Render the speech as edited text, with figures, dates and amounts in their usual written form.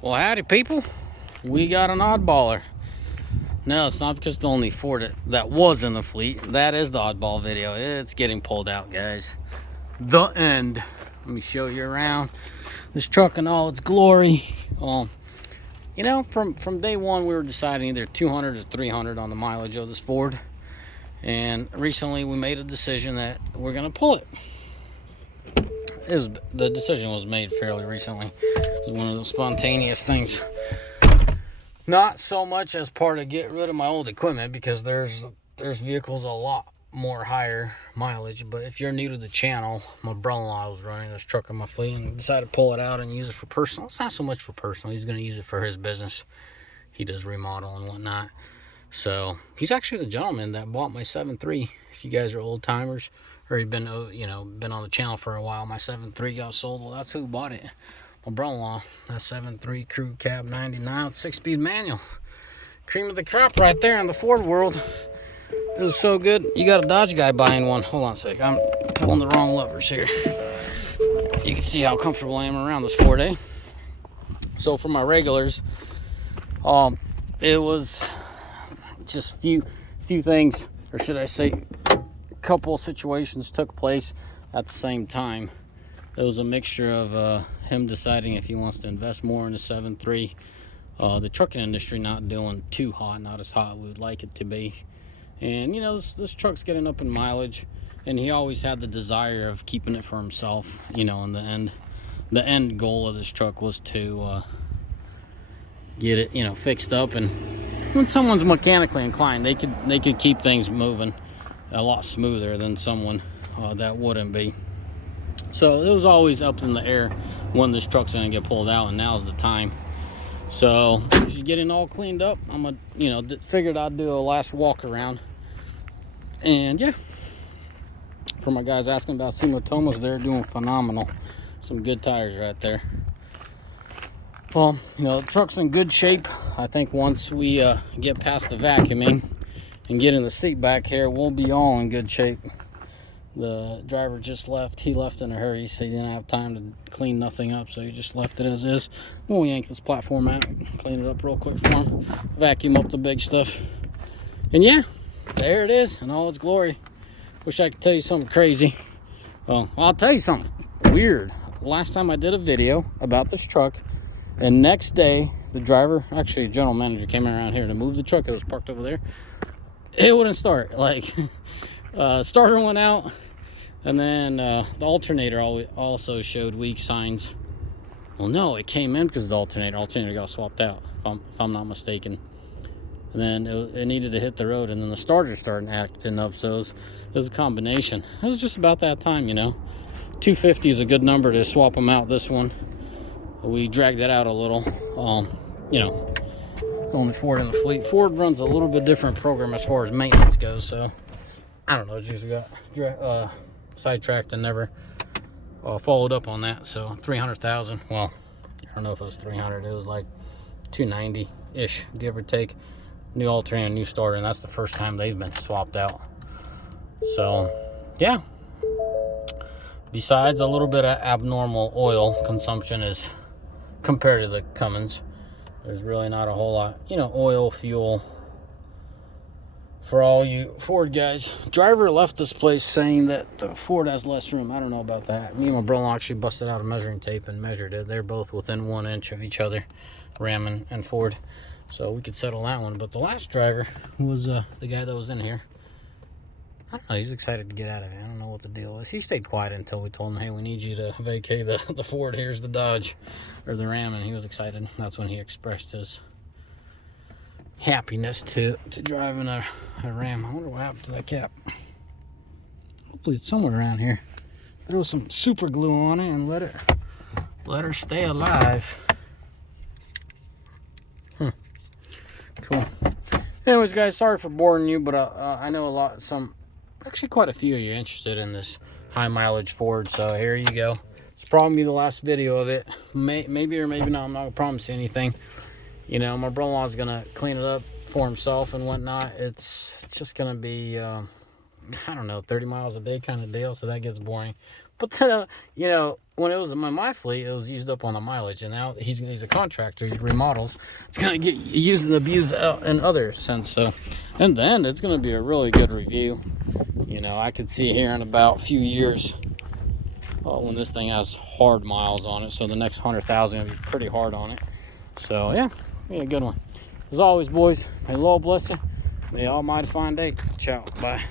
Well, howdy, people. We got an oddballer. No, it's not because it's the only Ford that was in the fleet. That is the oddball video. It's getting pulled out, guys. The end. Let me show you around this truck in all its glory. You know, from day one, we were deciding either 200 or 300 on the mileage of this Ford. And recently, we made a decision that we're going to pull it. The decision was made fairly recently. It was one of those spontaneous things. Not so much as part of get rid of my old equipment, because there's vehicles a lot more higher mileage. But if you're new to the channel, my brother-in-law was running this truck in my fleet and decided to pull it out and use it for personal. It's not so much for personal. He's going to use it for his business. He does remodel and whatnot. So he's actually the gentleman that bought my 7.3. If you guys are old timers, or you've been on the channel for a while, my 7.3 got sold. Well, that's who bought it. My brother-in-law. That 7.3 crew cab 99 6-speed manual. Cream of the crop right there in the Ford world. It was so good. You got a Dodge guy buying one. Hold on a sec. I'm pulling the wrong levers here. You can see how comfortable I am around this Ford, eh? So for my regulars, it was just few things, or should I say a couple situations took place at the same time. It was a mixture of him deciding if he wants to invest more in the 7.3, the trucking industry not doing too hot, not as hot as we would like it to be, and you know, this truck's getting up in mileage, and he always had the desire of keeping it for himself. You know, in the end goal of this truck was to get it, you know, fixed up, and when someone's mechanically inclined, they could keep things moving a lot smoother than someone that wouldn't be. So it was always up in the air when this truck's gonna get pulled out, and now's the time. So just getting all cleaned up, figured I'd do a last walk around. And yeah, for my guys asking about Sumotomos, they're doing phenomenal. Some good tires right there. Well, you know, the truck's in good shape. I think once we get past the vacuuming and getting the seat back here, we'll be all in good shape. The driver just left. He left in a hurry, so he didn't have time to clean nothing up, so he just left it as is. We'll yank this platform out, clean it up real quick for him, vacuum up the big stuff. And yeah, there it is in all its glory. Wish I could tell you something crazy. Well, I'll tell you something weird. Last time I did a video about this truck, and next day, the driver, actually a general manager, came around here to move the truck. It was parked over there. It wouldn't start. Like, starter went out, and then the alternator also showed weak signs. Well, no, it came in because the alternator got swapped out, if I'm not mistaken. And then it needed to hit the road, and then the starter started acting up. So it was a combination. It was just about that time, you know. 250 is a good number to swap them out. This one, we dragged it out a little. You know, it's only Ford in the fleet. Ford runs a little bit different program as far as maintenance goes, so I don't know, just got sidetracked and never followed up on that. So 300,000. Well, I don't know if it was 300. It was like 290-ish, give or take. New alternator, new starter, and that's the first time they've been swapped out. So yeah. Besides a little bit of abnormal oil consumption is compared to the Cummins, there's really not a whole lot, you know, oil, fuel. For all you Ford guys, driver left this place saying that the Ford has less room. I don't know about that. Me and my brother actually busted out a measuring tape and measured it. They're both within 1 inch of each other, Ram and Ford. So we could settle that one. But the last driver was the guy that was in here. I don't know, he's excited to get out of it. I don't know what the deal is. He stayed quiet until we told him, hey, we need you to vacate the Ford. Here's the Dodge, or the Ram, and he was excited. That's when he expressed his happiness to driving a Ram. I wonder what happened to that cap. Hopefully it's somewhere around here. Throw some super glue on it and let her stay alive. Cool. Anyways, guys, sorry for boring you, but I know actually quite a few of you are interested in this high mileage Ford, so here you go. It's probably the last video of it. Maybe or maybe not. I'm not gonna promise you anything. You know, my brother-in-law's gonna clean it up for himself and whatnot. It's just gonna be I don't know, 30 miles a day kind of deal, so that gets boring. But then, you know, when it was in my fleet, it was used up on the mileage, and now he's a contractor. He remodels. It's gonna get used and abused out in other sense. So, and then it's gonna be a really good review. You know, I could see here in about a few years when this thing has hard miles on it. So the next 100,000 gonna be pretty hard on it. So yeah, a good one. As always, boys, may the Lord bless you. May the Almighty find day. Ciao. Bye.